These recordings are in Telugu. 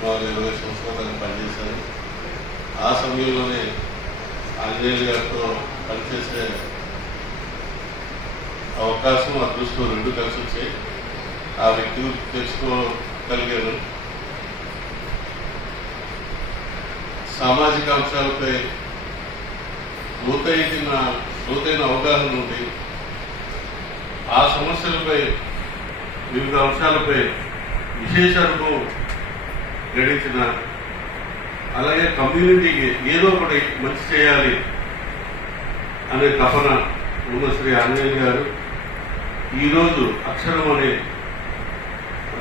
సుమారు ఇరవై సంవత్సరాలు పనిచేశాను ఆ సమయంలోనే ఆంజనేయులు గారితో పనిచేసే అవకాశం అదృష్టం రెండు కలిసి వచ్చాయి. ఆ వ్యక్తి తెలుసుకోగలిగాను సామాజిక అంశాలపై లోతైన లోతైన అవగాహన ఉంది. ఆ సమస్యలపై వివిధ అంశాలపై విశేష అనుభవం గడించిన అలాగే కమ్యూనిటీకి ఏదో ఒకటి మంచి చేయాలి అనే తపన ఉన్న శ్రీ ఆంజనేయ గారు ఈరోజు అక్షరం అనే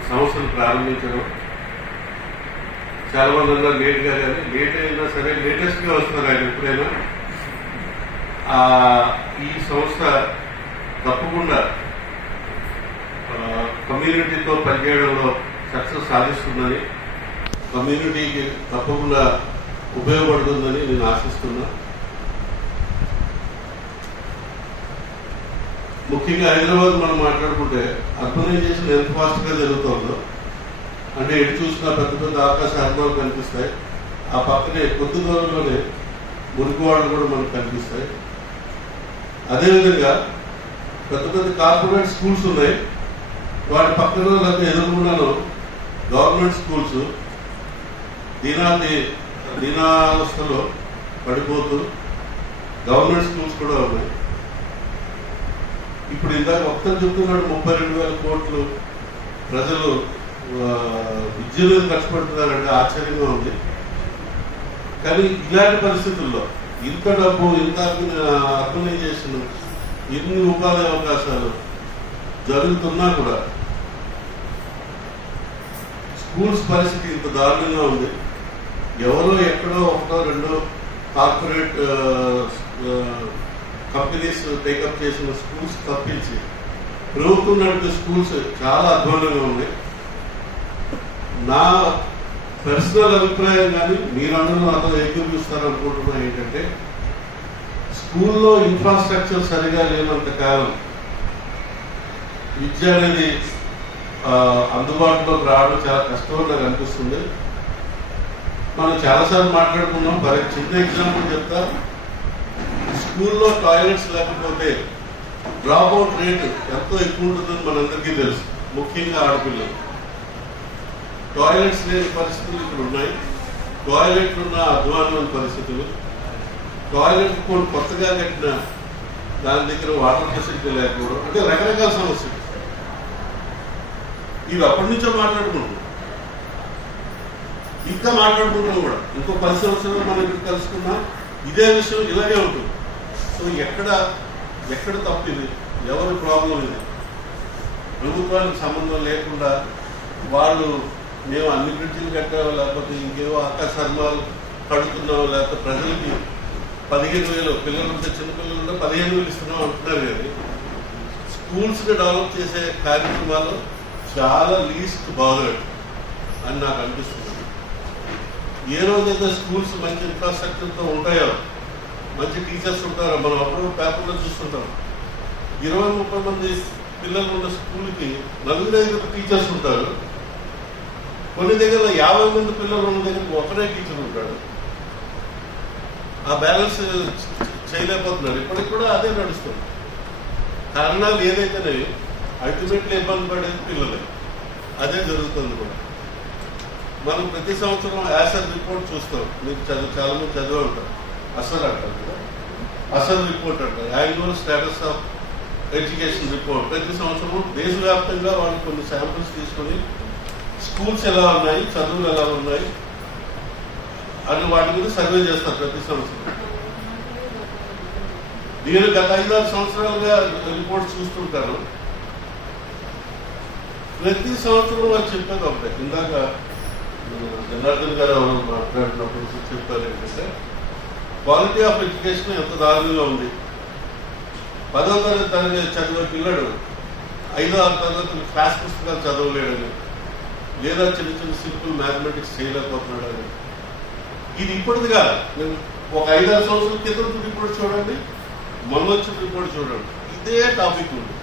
సంస్థను ప్రారంభించడం. చాలా మంది అందరూ లేట్గా కానీ లేట్ అయినా సరే లేటెస్ట్గా వస్తారు ఆయన ఎప్పుడైనా. ఈ సంస్థ తప్పకుండా కమ్యూనిటీతో పనిచేయడంలో సక్సెస్ సాధిస్తుందని కమ్యూనిటీకి తప్పకుండా ఉపయోగపడుతుందని నేను ఆశిస్తున్నా. ముఖ్యంగా హైదరాబాద్ మనం మాట్లాడుకుంటే అర్బనైజేషన్ ఎంత ఫాస్ట్గా జరుగుతుందో అంటే ఎటు చూసినా పెద్ద పెద్ద ఆకాశ హర్మాలు కనిపిస్తాయి. ఆ పక్కనే కొద్ది దూరంలోనే మురికివాడలు కూడా మనకు కనిపిస్తాయి. అదేవిధంగా పెద్ద పెద్ద కార్పొరేట్ స్కూల్స్ ఉన్నాయి. వాటి పక్కన లేకపోతే ఎదుర్కొన్నాను గవర్నమెంట్ స్కూల్స్ దీనాది దీనావస్థలో పడిపోతూ గవర్నమెంట్ స్కూల్స్ కూడా ఉన్నాయి. ఇప్పుడు ఇందాక ఒక్కరు చెప్తున్నాడు ముప్పై రెండు వేల కోట్లు ప్రజలు ఆ, విద్య మీద ఖర్చు పెడుతున్నారంటే ఆశ్చర్యంగా ఉంది. కానీ ఇలాంటి పరిస్థితుల్లో ఇంత డబ్బు ఇంత ఆర్గనైజేషన్ ఎన్ని ఉపాధి అవకాశాలు జరుగుతున్నా కూడా స్కూల్స్ పరిస్థితి ఇంత దారుణంగా ఉంది. ఎవరో ఎక్కడో ఒకటో రెండో కార్పొరేట్ కంపెనీస్ టేకప్ చేసిన స్కూల్స్ తప్పించి ప్రభుత్వం నడిపే స్కూల్స్ చాలా అధ్వానంగా ఉన్నాయి నా పర్సనల్ అభిప్రాయం కానీ మీరందరూ నాతో ఏకీభవిస్తారనుకుంటున్నా ఏంటంటే స్కూల్లో ఇన్ఫ్రాస్ట్రక్చర్ సరిగా లేనంత కాలం విద్య అనేది అందుబాటులోకి రావడం చాలా కష్టంగా నాకు అనిపిస్తుంది. మనం చాలాసార్లు మాట్లాడుకున్నాం. ఫర్ చిన్న ఎగ్జాంపుల్ చెప్తా. స్కూల్లో టాయిలెట్స్ లేకపోతే డ్రాప్ అవుట్ రేట్ ఎంతో ఎక్కువ ఉంటుందని మనందరికీ తెలుసు. ముఖ్యంగా ఆడపిల్లలు. టాయిలెట్స్ లేని పరిస్థితులు ఇక్కడ ఉన్నాయి. టాయిలెట్లు ఉన్న అధ్వానమైన పరిస్థితులు. టాయిలెట్ కూడా కొత్తగా కట్టిన దాని దగ్గర వాటర్ ఫెసిలిటీ లేకపోవడం. అంటే రకరకాల సమస్యలు. ఇవి అప్పటి నుంచో మాట్లాడుకుంటున్నాం. ఇంకా మాట్లాడుకుంటున్నాం కూడా. ఇంకో పది సంవత్సరాలు మనం కలుసుకున్నా ఇదే విషయం ఇలాగే ఉంటుంది. సో ఎక్కడ ఎక్కడ తప్పింది? ఎవరి ప్రాబ్లం ఇది? ప్రభుత్వానికి సంబంధం లేకుండా వాళ్ళు మేము అన్ని బ్రిడ్జిలు కట్టామో లేకపోతే ఇంకేవో ఆకాశర్మాలు ధర్మాలు లేకపోతే ప్రజలకి పదిహేను వేలు పిల్లలు ఉంటే చిన్న పిల్లలు ఉంటే పదిహేను వేలు ఇస్తున్నాం అంటున్నారు కానీ స్కూల్స్ని డెవలప్ చేసే కార్యక్రమాలు చాలా లీస్ట్ బాగోడు అని నాకు అనిపిస్తుంది. ఏ రోజైతే స్కూల్స్ మంచి ఇన్ఫ్రాస్ట్రక్చర్తో ఉంటాయో మంచి టీచర్స్ ఉంటారో మనం అప్పుడు పేపర్లో చూస్తుంటాం. ఇరవై ముప్పై మంది పిల్లలు ఉన్న స్కూల్కి నలుగురు ఐదుగురు టీచర్స్ ఉంటారు. కొన్ని దగ్గర యాభై మంది పిల్లలు ఉన్న దగ్గర ఒకరే టీచర్ ఉంటాడు. ఆ బ్యాలెన్స్ చేయలేకపోతున్నాడు ఇప్పటికి కూడా అదే నడుస్తుంది. కారణాలు ఏదైతేనే అల్టిమేట్లీ ఇబ్బంది పడేది పిల్లలే. అదే జరుగుతుంది కూడా. మనం ప్రతి సంవత్సరం యాసర్ రిపోర్ట్ చూస్తాం. మీకు చదువు చాలా మంది చదివే ఉంటారు. అసలు అంటారు కదా. అసలు రిపోర్ట్ అంటారు. Annual status of education report. ప్రతి సంవత్సరం దేశవ్యాప్తంగా వాళ్ళు కొన్ని శాంపిల్స్ తీసుకొని స్కూల్స్ ఎలా ఉన్నాయి చదువులు ఎలా ఉన్నాయి అని వాటి మీద సర్వే చేస్తారు ప్రతి సంవత్సరం. నేను గత ఐదారు సంవత్సరాలుగా రిపోర్ట్ చూస్తుంటాను. ప్రతి సంవత్సరం వాళ్ళు చెప్పేది ఒకటే. ఇందాక జనార్దన్ గారు మాట్లాడినప్పుడు చెప్తారు ఏంటంటే క్వాలిటీ ఆఫ్ ఎడ్యుకేషన్ ఎంత దారుణంగా ఉంది. పదో తరగతి తరగతి చదివే పిల్లడు ఐదో ఆరు తరగతులు క్లాస్ పుస్తకాలు చదవలేడని లేదా చిన్న చిన్న సింపుల్ మ్యాథమెటిక్స్ చేయలేకపోతున్నాడని. ఇది ఇప్పటిది కాదు. నేను ఒక ఐదారు సంవత్సరాల క్రితం రిపోర్ట్ చూడండి మొన్న వచ్చిన రిపోర్ట్ చూడండి. ఇదే టాపిక్ ఉంది.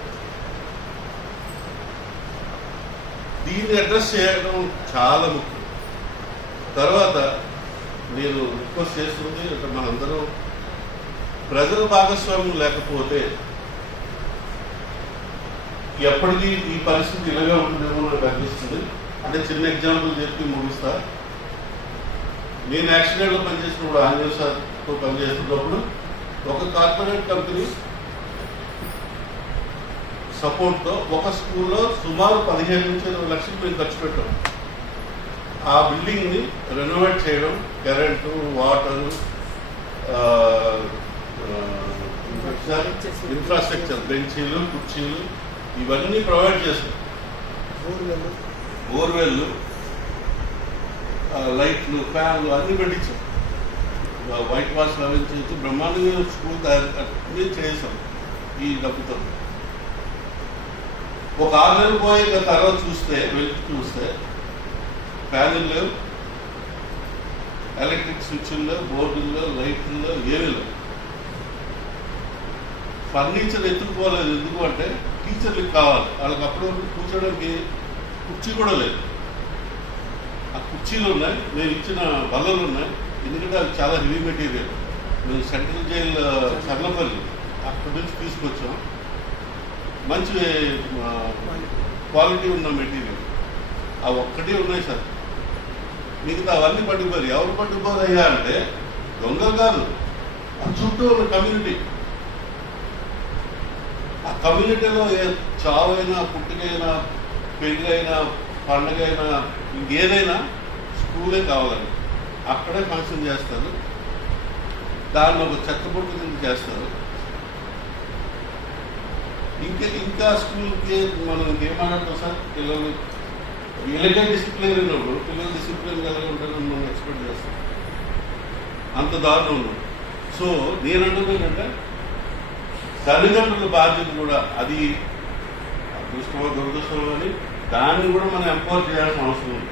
దీన్ని అడ్రస్ చేయడం చాలా ముఖ్యం. తర్వాత నేను రిక్వెస్ట్ చేస్తుంది అంటే మనందరం ప్రజల భాగస్వామ్యం లేకపోతే ఎప్పటికీ ఈ పరిస్థితి ఇలాగే ఉంటుందేమో నాకు అనిపిస్తుంది. అంటే చిన్న ఎగ్జాంపుల్ చెప్పి ముగిస్తా. నేను యాక్సిడెంట్లో పనిచేసినప్పుడు ఆంజనేయ సార్తో పనిచేస్తున్నప్పుడు ఒక కార్పొరేట్ కంపెనీ సపోర్ట్తో ఒక స్కూల్లో సుమారు పదిహేను నుంచి ఇరవై లక్షలు మేము ఖర్చు పెట్టాము ఆ బిల్డింగ్ని రెనోవేట్ చేయడం కరెంటు వాటరు ఇన్ఫ్రాస్ట్రక్చర్ బెంచీలు కుర్చీలు ఇవన్నీ ప్రొవైడ్ చేస్తాం. బోర్వెల్లు. లైట్లు ఫ్యాన్లు అన్ని పెట్టించాం. వైట్ వాష్ లభించవచ్చు బ్రహ్మాండంగా స్కూల్ తయారు అన్నీ చేసాం ఈ డబ్బుతో. ఒక ఆరు నెలలు పోయి తర్వాత చూస్తే వెళ్ళి చూస్తే ఫ్యాన్లు లేవు ఎలక్ట్రిక్ స్విచ్ల్లో బోర్డుల్లో లైట్లో ఏమీ లేవు ఫర్నిచర్ ఎత్తుకుపోలేదు. ఎందుకు అంటే టీచర్లకు కావాలి. వాళ్ళకి అప్పుడు కూర్చోడానికి కుర్చీ కూడా లేదు. ఆ కుర్చీలు ఉన్నాయి. నేను ఇచ్చిన బల్లలు ఉన్నాయి. ఎందుకంటే అవి చాలా హెవీ మెటీరియల్. మేము సెంట్రల్ జైల్ చర్లపల్లి అక్కడి నుంచి తీసుకొచ్చాం. మంచి క్వాలిటీ ఉన్న మెటీరియల్. ఆ ఒక్కటి ఉన్నాయి సార్. మిగతా అవన్నీ పట్టుకుపోయారు ఎవరు పట్టుకుపోరయ్యా అంటే దొంగలు కాదు. ఆ చుట్టూ ఉన్న కమ్యూనిటీ ఆ కమ్యూనిటీలో ఏ చావైనా పుట్టుకైనా పెళ్ళైనా పండగైనా ఇంకేదైనా స్కూలే కావాలని అక్కడే ఫంక్షన్ చేస్తారు. దాన్ని ఒక చెత్త పుట్టు కింద చేస్తారు. ఇంకా ఇంకా స్కూల్కి మనం ఇంకేం మాట్లాడతాం సార్? పిల్లలు వీళ్ళకే డిసిప్లిన్ ఉన్నప్పుడు పిల్లలు డిసిప్లిన్ కలిగి ఉంటారని మనం ఎక్స్పెక్ట్ చేస్తాం. అంత దారుణం ఉంది సో నేను అంటున్నానంటే తల్లిదండ్రుల బాధ్యత కూడా అది అదృష్టమో దురదృష్టమో అని దాన్ని కూడా మనం ఎంపవర్ చేయాల్సిన అవసరం ఉంది.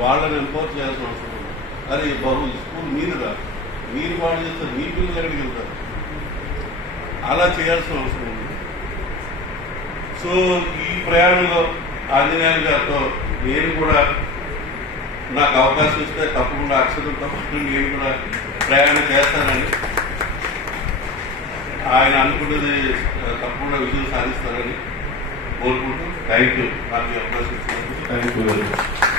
వాళ్ళని ఎంపవర్ చేయాల్సిన అవసరం ఉంది. అరే బాబు స్కూల్ మీరు రా మీరు పాడు చేస్తే మీ పిల్లలు ఎక్కడికి వెళ్తారు? అలా చేయాల్సిన అవసరం ఉంది. సో ఈ ప్రయాణంలో ఆంజనేయులు గారితో నేను కూడా నాకు అవకాశం ఇస్తే తప్పకుండా అక్షరంతో తప్పకుండా నేను కూడా ప్రయాణం చేస్తానని ఆయన అనుకున్నది తప్పకుండా విజయం సాధిస్తారని కోరుకుంటూ థ్యాంక్ యూ నాకు అవకాశం ఇచ్చినందుకు. Thank you very much.